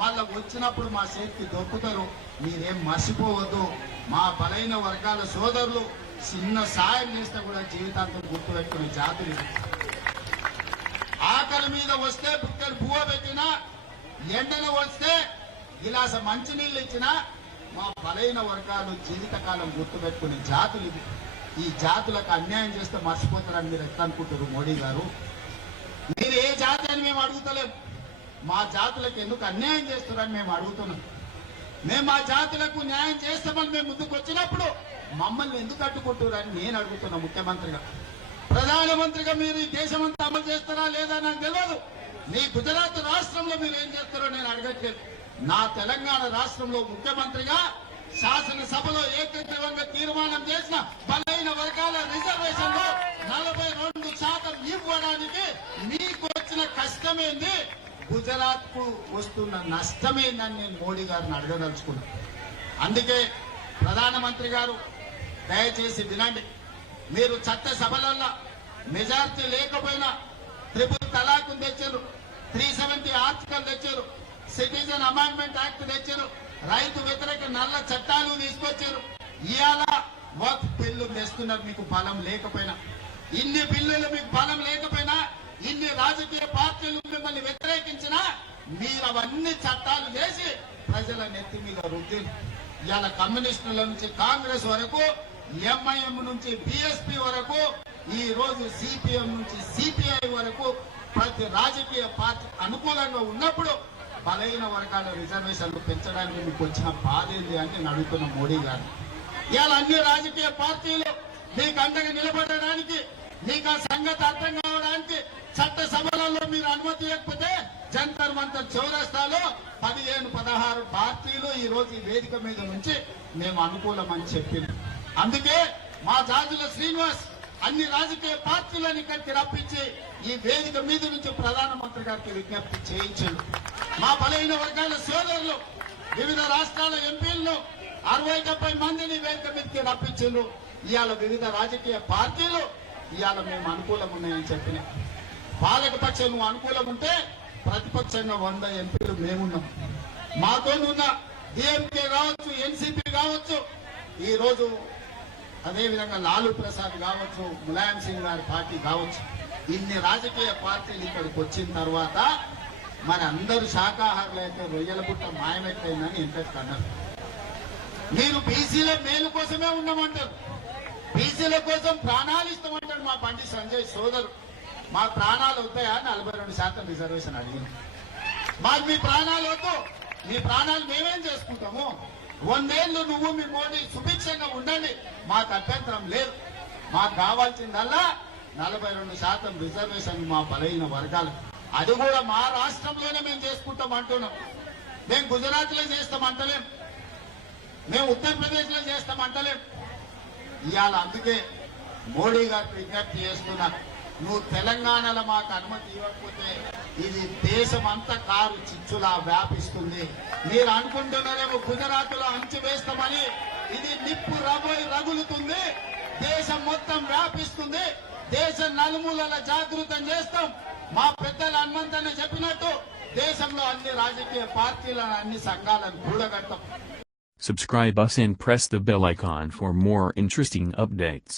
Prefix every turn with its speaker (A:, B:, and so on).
A: మళ్ళీ వచ్చినప్పుడు మా చేతికి దొక్కుతారు. మీరేం మర్చిపోవద్దు. మా బలైన వర్గాల సోదరులు చిన్న సాయం చేస్తే కూడా జీవితాంతం గుర్తుపెట్టుకునే జాతులు ఆకలి మీద వస్తే బుక్కలు పువ్వ పెట్టినా ఎండన వస్తే గిలాస మంచినీళ్ళు ఇచ్చినా మా బలైన వర్గాలు జీవితకాలం గుర్తుపెట్టుకునే జాతులు ఇవి ఈ జాతులకు అన్యాయం చేస్తే మర్చిపోతారని మీరు ఎట్లా అనుకుంటారు మోడీ గారు? మీరు ఏ జాతి అని మేము అడుగుతలేం. మా జాతులకు ఎందుకు అన్యాయం చేస్తున్నారని మేము అడుగుతున్నాం. మేము మా జాతులకు న్యాయం చేస్తామని మేము ముందుకు వచ్చినప్పుడు మమ్మల్ని ఎందుకు అడ్డుకుంటున్నారని నేను అడుగుతున్నా ముఖ్యమంత్రిగా. ప్రధానమంత్రిగా మీరు ఈ దేశమంతా అమలు చేస్తారా లేదా నాకు తెలియదు. మీ గుజరాత్ రాష్ట్రంలో మీరు ఏం చేస్తారో నేను అడగట్లేదు. నా తెలంగాణ రాష్ట్రంలో ముఖ్యమంత్రిగా శాసనసభలో ఏకగ్రీవంగా తీర్మానం చేసిన బలైన వర్గాల రిజర్వేషన్లో నలభై రెండు శాతం ఇవ్వడానికి మీకు వచ్చిన కష్టమేంది? గుజరాత్కు వస్తున్న నష్టమేందని నేను మోడీ గారిని అడగదలుచుకున్నాను అందుకే ప్రధానమంత్రి గారు దయచేసి వినండి. మీరు చట్టసభలలో మెజార్టీ లేకపోయినా త్రిపుల్ తలాక్ తెచ్చారు. త్రీ సెవెంటీ ఆర్టికల్ తెచ్చారు. సిటిజన్ అమెండ్మెంట్ యాక్ట్ తెచ్చారు. రైతు వ్యతిరేక నల్ల చట్టాలు తీసుకొచ్చారు. ఇవాళ వక్ బిల్లు తెస్తున్నారు మీకు బలం లేకపోయినా. ఇన్ని బిల్లులు మీకు బలం లేకపోయినా ఇన్ని రాజకీయ పార్టీలు మిమ్మల్ని వ్యతిరేకించినా మీరు అవన్నీ చట్టాలు చేసి ప్రజల నెత్తి మీద రుద్ది. ఇవాళ కమ్యూనిస్టుల నుంచి కాంగ్రెస్ వరకు ఎంఐఎం నుంచి బిఎస్పి వరకు ఈ రోజు సిపిఎం నుంచి సిపిఐ వరకు ప్రతి రాజకీయ పార్టీ అనుకూలంగా ఉన్నప్పుడు బలైన వర్గాల రిజర్వేషన్లు పెంచడానికి మీకు వచ్చిన బాధ ఏంటి అని నేను అడుగుతున్న మోడీ గారు. ఇవాళ అన్ని రాజకీయ పార్టీలు మీకు అండగా నిలబడడానికి మీకు ఆ సంగతి అర్థం కావడానికి చట్ట సభలలో మీరు అనుమతి ఇవ్వకపోతే జంతర్ మంతర్ చౌరస్తాలో పదిహేను పదహారు పార్టీలు ఈ రోజు ఈ వేదిక మీద నుంచి మేము అనుకూలమని చెప్పింది అందుకే మా జాజుల శ్రీనివాస్ అన్ని రాజకీయ పార్టీలను ఇక్కడికి రప్పించి ఈ వేదిక మీద నుంచి ప్రధానమంత్రి గారికి విజ్ఞప్తి చేయించాడు. మా బలహీన వర్గాల సోదరులు వివిధ రాష్ట్రాల ఎంపీలను అరవై డెబ్బై మందిని వేదిక మీదకి రప్పించారు. ఇవాళ వివిధ రాజకీయ పార్టీలు ఇవాళ మేము అనుకూలం ఉన్నాయని చెప్పినాయి పాలక పక్షం నువ్వు అనుకూలం ఉంటే ప్రతిపక్షంగా వంద ఎంపీలు మేమున్నాం. మాతో ఉన్న డిఎంకే కావచ్చు ఎన్సీపీ కావచ్చు ఈ రోజు అదేవిధంగా లాలూ ప్రసాద్ కావచ్చు ములాయం సింగ్ గారి పార్టీ కావచ్చు ఇన్ని రాజకీయ పార్టీలు ఇక్కడికి వచ్చిన తర్వాత మరి అందరూ శాకాహారులు అయితే రొయ్యల పుట్ట మాయమెట్టయిందని ఇంతకు అన్నారు. మీరు బీసీల మేలు కోసమే ఉన్నామంటారు. బీసీల కోసం ప్రాణాలు అడిగాడు మా బండి సంజయ్ సోదరు. మా ప్రాణాలు అవుతాయా నలభై రెండు శాతం రిజర్వేషన్ అడిగింది. మాకు మీ ప్రాణాలు వద్దు. మీ ప్రాణాలు మేమేం చేసుకుంటాము? వందేళ్ళు నువ్వు మీ మోడీ సుభిక్షంగా ఉండండి. మాకు అభ్యంతరం లేదు. మాకు కావాల్సిందల్లా నలభై రెండు శాతం రిజర్వేషన్ మా బలైన వర్గాలు. అది కూడా మా రాష్ట్రంలోనే మేము చేసుకుంటాం అంటున్నాం. మేము గుజరాత్లో చేస్తాం అంటలేం. మేము ఉత్తరప్రదేశ్లో చేస్తాం అంటలేం. ఇవాళ అందుకే మోడీ గారికి విజ్ఞప్తి చేస్తున్నా నువ్వు తెలంగాణలో మాకు అనుమతి ఇవ్వకపోతే ఇది దేశం అంతా కారు చిచ్చులా వ్యాపిస్తుంది. మీరు అనుకుంటున్నారేమో గుజరాత్లో అంచు వేస్తామని. ఇది నిప్పు రబోయి రగులుతుంది. దేశం మొత్తం వ్యాపిస్తుంది. దేశం నలుమూలల జాగృతం చేస్తాం. మా పెద్దలు హనుమంతన్న చెప్పినట్టు దేశంలో అన్ని రాజకీయ పార్టీలను అన్ని సంఘాలను కూడగడతాం.
B: Subscribe us and press the bell icon for more interesting updates.